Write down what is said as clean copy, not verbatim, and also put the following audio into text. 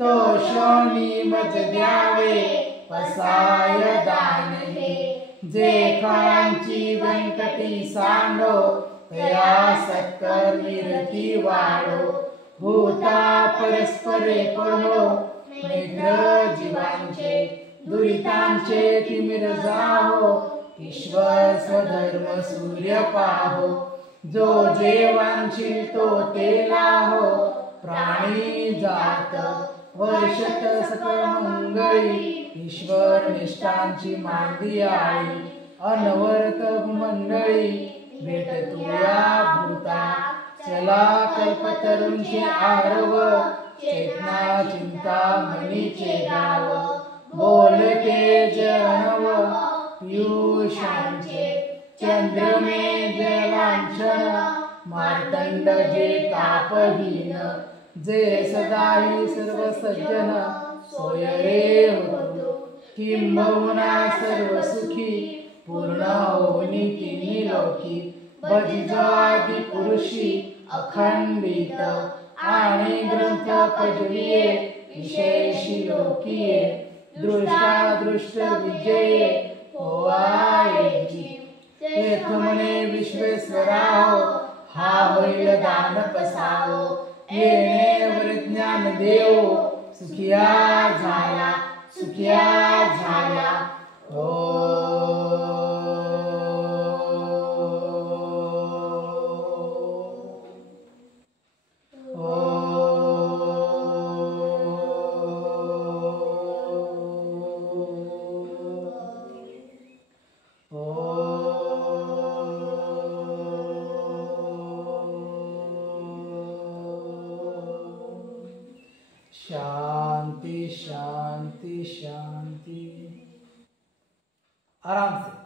तो शोणी मज द्यावे पसाय दान हे। जे फळांची व्यंकटी सांडो तया सत्कर कीर्ती वाढो। भूता परस्परे पडो मित्र जीवांचे दुरितांचे तिमिर जाहो। ईश्वर स्वधर्म सूर्य पाहो जो जेवांशील तो ते लाहो। प्राणी जात वर्षत सकळ मंगळी ईश्वर निष्ठांची मांदी आळी। अनवर्त मंडळी भेट तुया भूता चला कल्पतरूंचे आरव। चेतना चिंता मनीचे गाव बोलके जनव पियुषांचे चंद्रमे जलांछन। मार्तंड जे तापहीन जे सदाही सर्व सज्जन सोय रे होतो। किंबहुना सर्व सुखी पूर्ण होनी तिन्ही लोकी। भजिजो आदि पुरुषी अखंडित आणि ग्रंथ पजविये विशेषी लोकीये। दृष्टादृष्ट विजये होवायेची तेथ म्हणे विश्वेश्वराहो। हा होईल दान पसावो येणे वरज्ञान देवो। सुखिया झाला सुखिया झाला शांति शांति शांति। आराम से।